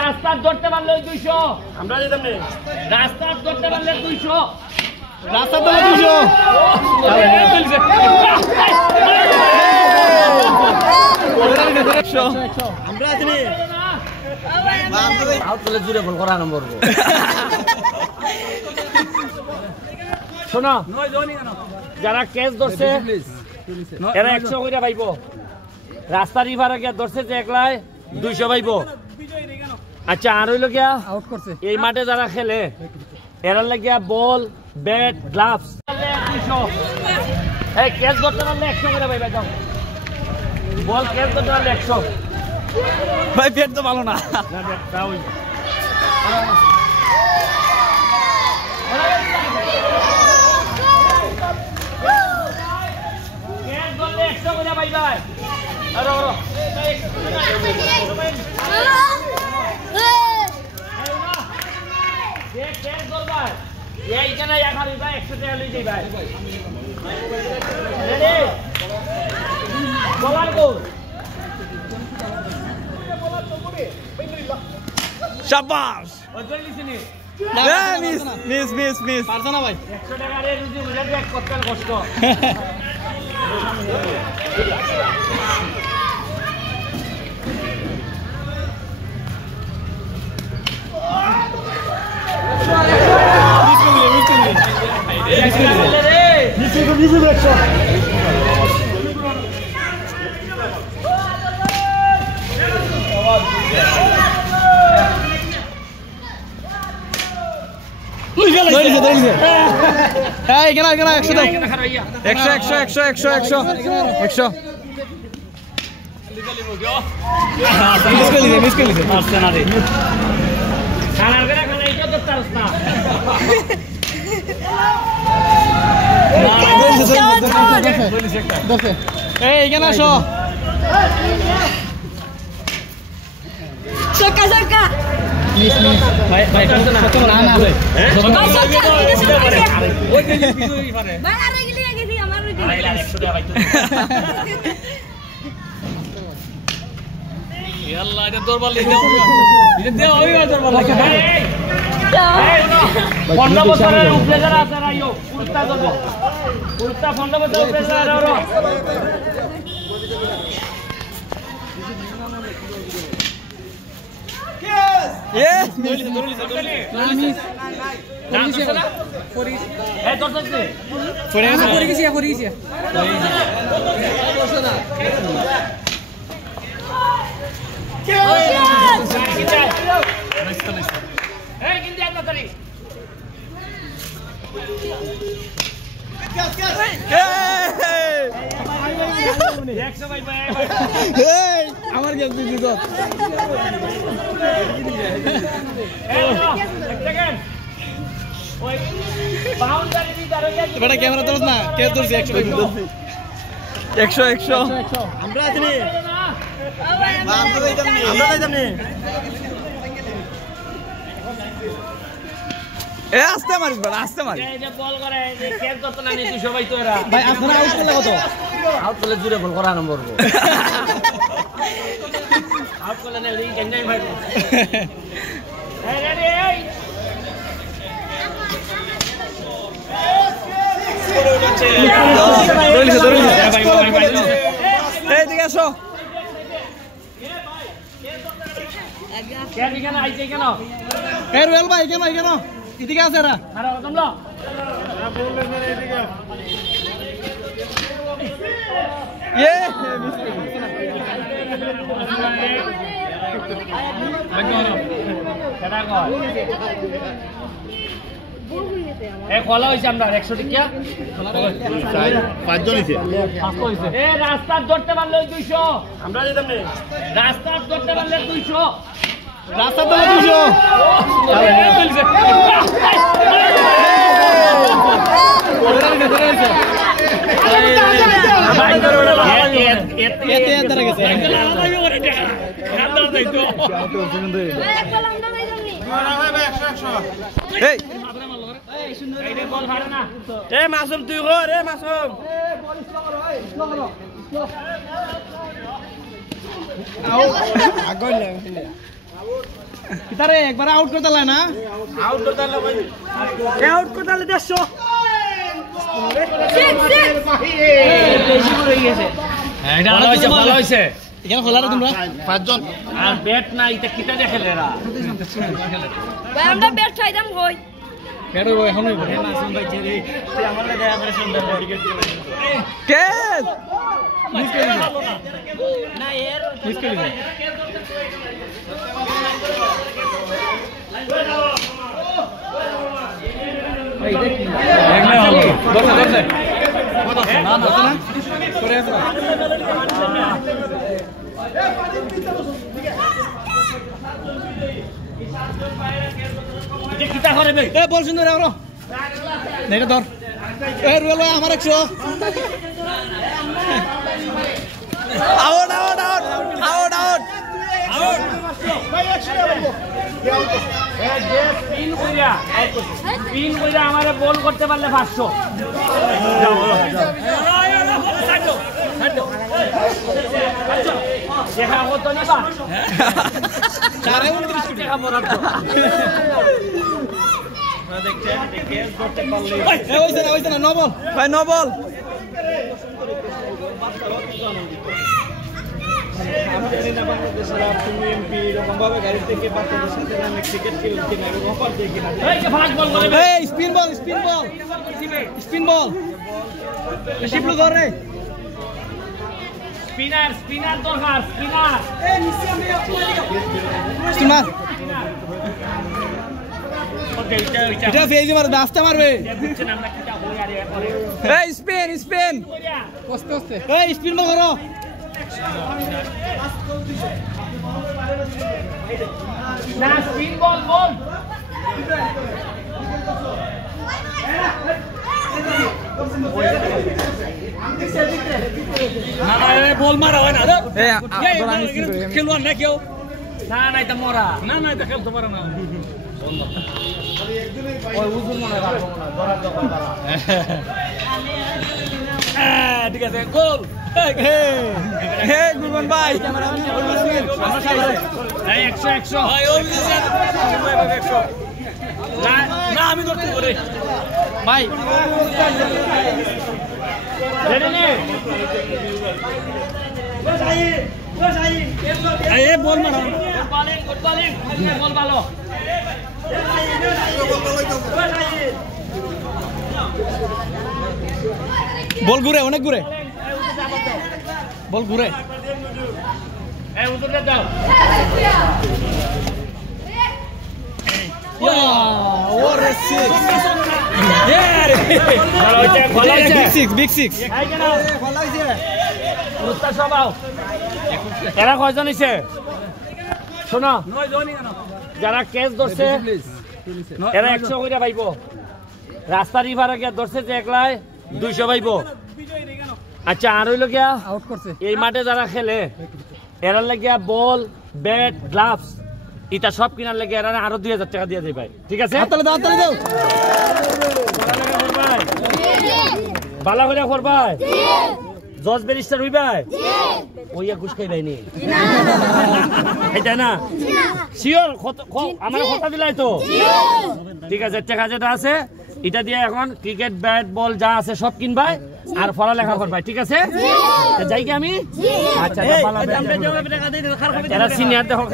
রাস্তা ধরতে পারলে 200 আমরা যেতাম না রাস্তা ধরতে পারলে 200 রাস্তা ধরলে 200 আমরা আছি আউট বলে জুড়ে বল করা নম্বর শোনো যারা কেস ধরছে এরা 100 কইরা পাইবো রাস্তা রিভারে গিয়া ধরছে যে একলাই 200 পাইবো আচ্ছা আর হইলো গিয়া আউট করছে এই মাঠে যারা খেলে এরা লাগিয়া বল ব্যাট গ্লাভস 200 এই কেস ধরতে পারলে 100 করে পাইবা যাও বল কেস ধরতে পারলে 100 ভাই ব্যাট তো ভালো না দাও কেস ধরলে 100 করে পাইবা আরে ওরে দেখ কেস ধরবা এইখানে এখানে ভাই 100 টাকা লই যাই ভাই রেডি বলার গোল শাবাশ ওই গোল লিসিনি মিস পারছ না ভাই 100 টাকা রে রুজি বুঝা দেখ কত কষ্ট আমার গেল দিদি তো ওই বাউন্ডারি দি দাঁড়িয়ে বড় ক্যামেরা ধরছ না কে ধরছে 100 আমরা আছি নি আমরা যাইতাম নি এ আস্তে মারিস বল আস্তে মারিস এই যে বল করে এই কেস কত না নি তুই সবাই তো এরা ভাই আপনারা আউট করলে কত আউট করলে জুড়ে বল করা নম্বর আউট করলে না লিং কেন ভাই এই রেডি এই এই ঠিক আছে কেন কেন আইছে কেন এ রুয়েল ভাই কেন এদিকে আছে রা আরে তোমরা ये রাস্তা ধরতে পারলে 200 আমরা যেতাম না রাস্তা ধরতে পারলে 200 রাস্তা ধরলে 200 মাসুম তুই গো রে মাসুম কিতারে একবার আউট করতে লাগে না আউট করতে লাগে ভাই আউট করতে লাগে 150 বেশি করে গেছে এটা ভালো হইছে এখানে খেলারে তোমরা পাঁচজন আর ব্যাট না এটা কিটা খেলেরা ভাই আমরা ব্যাট চাইতাম কই ব্যাট হইব এখন হইব না শুন ভাই রে তুই আমার লাগে আমরা সুন্দর ক্রিকেট কে মিস করে না এর মিস করে ভাই দেখ দেখলে হবে ধরছে না না করে আছে কিটা করে ভাই এ বল সুন্দর আরো নেটা ধর এ রুয়েল আমার 100 out out out out out out ভাই 100 পিন কইরা আমারে বল করতে পারলে 500 দেখা কত নিবা 429 টাকা বরাদ্দ ওইছে না নো বল ভাই নো বল স্পিন বল স্পিন বল স্পিন বল শিপলু ধর রে স্পিনার স্পিনার দরকার স্পিনার স্পিনার ওকে এটা ফেজি মারবে আস্তে মারবে বুঝছেন আমরা কিটা হই আর করে এই স্পিন স্পিন আস্তে আস্তে এই স্পিন বল করো না স্পিন বল বল না না বল মারা হয় না খেলোয়াড় না কেউ না না এটা মরা না না এটা খেলতে পারে না ওই উজুর মনে রাখবো না বরাদ্দ করা ঠিক আছে গোল হে গুগন ভাই এই 100 100 ভাই ওই 100 না আমি করতে পারি ভাই রেডি নে এই বল মারা গুড বলিং বল ভালো বল ঘুরে অনেক ঘুরে বল ঘুরে এই উজুরটা দাও what a six big six এই কেন উস্তাদ সবাও এরা কয়জন হইছে শোনো 9 জনই কেন যারা কেস ধরছে এরা 100 কইরা পাইবো রাস্তা রিভারে গিয়া ধরছে যে একলাই 200 পাইবো আচ্ছা আর হইলো গিয়া আউট করছে এই মাঠে যারা খেলে এরা লাগিয়া বল ব্যাট গ্লাভস এটা সব কিনার লাগে এরা আরো 2000 টাকা দিয়ে দেয় ভাই ঠিক আছে হাততালি দাও বালা করে করবাই জজ ব্যারিস্টার হইবাই ওইয়া ঘুষ খাইবাই নি এটা না শিওর আমার কথা দিলাই তো ঠিক আছে টাকা যেটা আছে এটা দিয়ে এখন ক্রিকেট ব্যাট বল যা আছে সব কিনবাই আর পড়ালেখা করবাই ঠিক আছে যাই কি আমি আচ্ছা ভালো এরা সিনিয়র দেখো